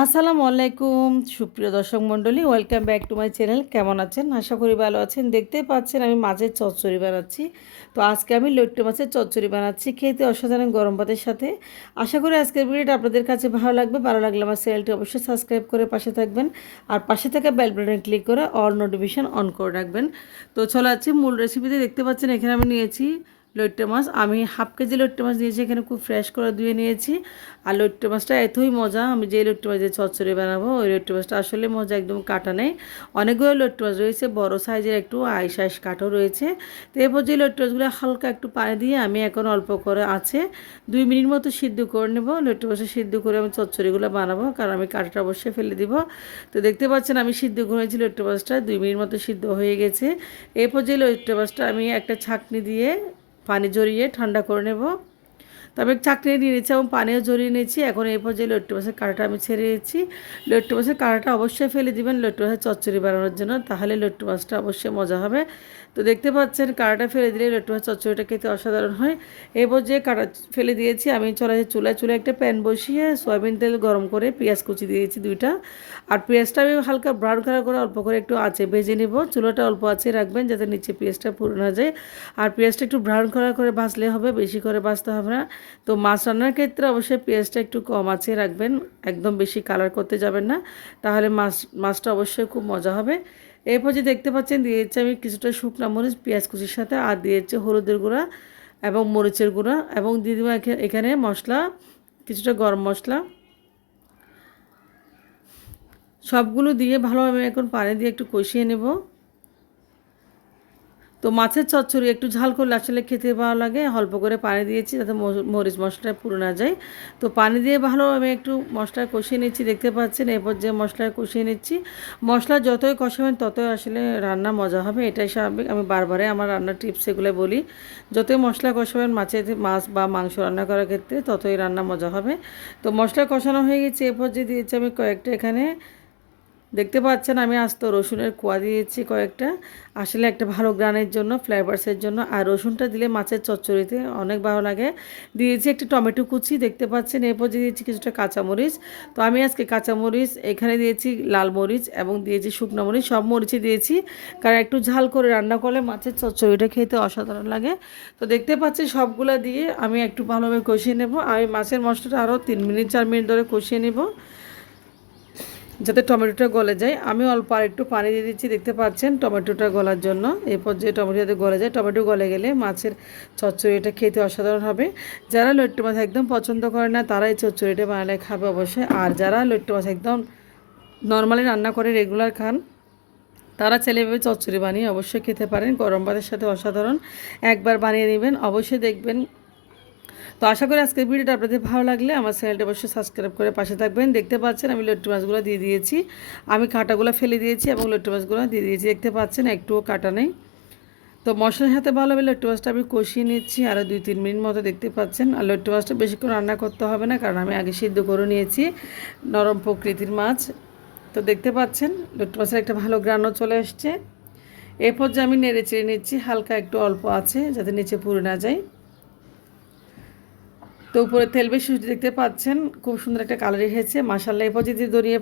আসসালামু আলাইকুম সুপ্রিয় দর্শক মণ্ডলী, welcome back to my channel. কেমন আছেন? আশা করি ভালো আছেন। দেখতেই পাচ্ছেন আমি মাছের চচ্চড়ি বানাচ্ছি। তো আজকে আমি লইট্ট মাছের চচ্চড়ি বানাচ্ছি, খেতে অসাধারণ গরম ভাতের সাথে। আশা করি আজকের ভিডিওটা আপনাদের কাছে ভালো লাগবে। ভালো লাগলে আমার চ্যানেলটি অবশ্যই সাবস্ক্রাইব করে পাশে থাকবেন, আর পাশে থাকা বেল বাটনে ক্লিক করে অল নোটিফিকেশন অন করে রাখবেন। তো চলে যাচ্ছি মূল রেসিপিতে। দেখতে পাচ্ছেন এখানে আমি নিয়েছি লইট্ট মাছ। আমি হাফ কেজি লইট্ট মাছ নিয়েছি, এখানে খুব ফ্রেশ করে ধুয়ে নিয়েছি। আর লইট্ট মাছটা এতই মজা, আমি যে লইট্ট মাছ দিয়ে চচ্চড়ি বানাবো ওই লইট্ট মাছটা আসলে মজা, একদম কাটা নেই। অনেকগুলো লইট্ট মাছ রয়েছে, বড় সাইজের একটু আইস আইস কাঠও রয়েছে। তো এরপর যে লইট্ট মাছগুলো হালকা একটু পানি দিয়ে আমি এখন অল্প করে আছে 2 মিনিট মতো সিদ্ধ করে নেব। লইট্ট মাছটা সিদ্ধ করে আমি চচ্চড়িগুলো বানাবো, কারণ আমি কাঁটাটা অবশ্যই ফেলে দিব। তো দেখতে পাচ্ছেন আমি সিদ্ধ করেছি লইট্ট মাছটা, 2 মিনিট মতো সিদ্ধ হয়ে গেছে। এরপর যে লইট্ট মাছটা আমি একটা ছাঁকনি দিয়ে পানি ঝরিয়ে ঠান্ডা করে নেব। তবে চাকরি নিয়ে নিয়েছি এবং পানিও জড়িয়ে নিয়েছি। এখন এই পর্যায়ে লইট্ট মাছের কাঁটাটা আমি ছেড়ে দিয়েছি। লইট্ট মাছের কাঁটাটা অবশ্যই ফেলে দিবেন লইট্ট মাছের চচ্চড়ি বানানোর জন্য, তাহলে লইট্ট মাছটা অবশ্যই মজা হবে। তো দেখতে পাচ্ছেন কাঁটাটা ফেলে দিলে লইট্ট মাছের চচ্চড়িটা খেতে অসাধারণ হয়। এই পর্যায়ে কাঁটা ফেলে দিয়েছি। আমি চুলায় একটা প্যান বসিয়ে সয়াবিন তেল গরম করে পেঁয়াজ কুচি দিয়েছি 2টা। আর পেঁয়াজটা আমি হালকা ব্রাউন কালার করে অল্প করে একটু আঁচে ভেজে নেব। চুলাটা অল্প আঁচে রাখবেন যাতে নিচে পেঁয়াজটা পুড়ে না যায়। আর পেঁয়াজটা একটু ব্রাউন কালার করে ভাজলে হবে, বেশি করে ভাজতে হবে না। তো মাছ রান্নার ক্ষেত্রে অবশ্যই পেঁয়াজটা একটু কম আঁচে রাখবেন, একদম বেশি কালার করতে যাবেন না, তাহলে মাছটা অবশ্যই খুব মজা হবে। এরপর যে দেখতে পাচ্ছেন দিয়েছি আমি কিছুটা শুকনো মরিচ পেঁয়াজ কুচির সাথে, আর দিয়েছি হলুদের গুঁড়া এবং মরিচের গুঁড়া, এবং দিয়ে দেবো এখানে মশলা কিছুটা গরম মশলা। সবগুলো দিয়ে ভালোভাবে এখন পানি দিয়ে একটু কষিয়ে নেব। তো মাছের চচ্চড়ি একটু ঝাল করলে আসলে খেতে ভালো লাগে। অল্প করে পানি দিয়েছি যাতে মরিচ মশলাটা পুড়ে না যায়। তো পানি দিয়ে ভালো আমি একটু মশলা কষিয়ে নিচ্ছি। দেখতে পাচ্ছেন এরপর যে মশলা কষিয়ে নিচ্ছি। মশলা যতই কষাবেন ততই আসলে রান্না মজা হবে, এটাই স্বাভাবিক। আমি বারবারে আমার রান্নার টিপস এগুলো বলি। যতই মশলা কষাবেন মাছ বা মাংস রান্না করার ক্ষেত্রে ততই রান্না মজা হবে। তো মশলা কষানো হয়ে গেছে। এরপর যে দিয়েছি আমি কয়েকটা এখানে দেখতে পাচ্ছেন আমি আস্ত রসুনের কোয়া দিয়েছি কয়েকটা, আসলে একটা ভালো গ্রানের জন্য, ফ্লেভারসের জন্য। আর রসুনটা দিলে মাছের চচ্চড়িতে অনেক ভালো লাগে। দিয়েছি একটা টমেটো কুচি, দেখতে পাচ্ছেন। এরপর দিয়েছি কিছুটা কাঁচামরিচ। তো আমি আজকে কাঁচামরিচ এখানে দিয়েছি, লাল মরিচ এবং দিয়েছি শুকনো মরিচ, সব মরিচই দিয়েছি, কারণ একটু ঝাল করে রান্না করলে মাছের চচ্চড়িটা খেতে অসাধারণ লাগে। তো দেখতে পাচ্ছি সবগুলো দিয়ে আমি একটু ভালোভাবে কষিয়ে নেব। আমি মাছের মশলাটা আরও 3 মিনিট 4 মিনিট ধরে কষিয়ে নেব যাতে টমেটোটা গলে যায়। আমি অল্প আর একটু পানি দিয়ে দিচ্ছি, দেখতে পাচ্ছেন, টমেটোটা গলার জন্য। এরপর যে টমেটো যাতে গলে যায়, টমেটো গলে গেলে মাছের চচ্চড়িটা খেতে অসাধারণ হবে। যারা লইট্ট মাছ একদম পছন্দ করে না তারা এই চচ্চড়িটা বানালে খাবে অবশ্যই। আর যারা লইট্ট মাছ একদম নর্মালি রান্না করে রেগুলার খান, তারা চাইলে এভাবে চচ্চড়ি বানিয়ে অবশ্যই খেতে পারেন, গরম ভাতের সাথে অসাধারণ। একবার বানিয়ে নেবেন, অবশ্যই দেখবেন। তো আশা করি আজকের ভিডিওটা আপনাদের ভালো লাগলে আমার চ্যানেলটা অবশ্যই সাবস্ক্রাইব করে পাশে থাকবেন। দেখতে পাচ্ছেন আমি লইট্ট মাছগুলো দিয়ে দিয়েছি, আমি কাঁটাগুলো ফেলে দিয়েছি এবং লইট্ট মাছগুলো দিয়ে দিয়েছি। দেখতে পাচ্ছেন একটুও কাটা নেই। তো মশলার সাথে ভালোভাবে লইট্ট মাছটা আমি কষিয়ে নিচ্ছি আরও 2-3 মিনিট মতো, দেখতে পাচ্ছেন। আর লইট্ট মাছটা বেশিক্ষণ রান্না করতে হবে না, কারণ আমি আগে সিদ্ধ করে নিয়েছি, নরম প্রকৃতির মাছ। তো দেখতে পাচ্ছেন লইট্ট মাছের একটা ভালো গ্রানও চলে আসছে। এরপর যে আমি নেড়ে চেড়ে নিচ্ছি, হালকা একটু অল্প আছে যাতে নিচে পুড়ে না যায়। তো উপরে তেল বেশি দেখতে পাচ্ছেন, খুব সুন্দর একটা কালার এসেছে মাশাআল্লাহ। এরপর যদি ধনিয়া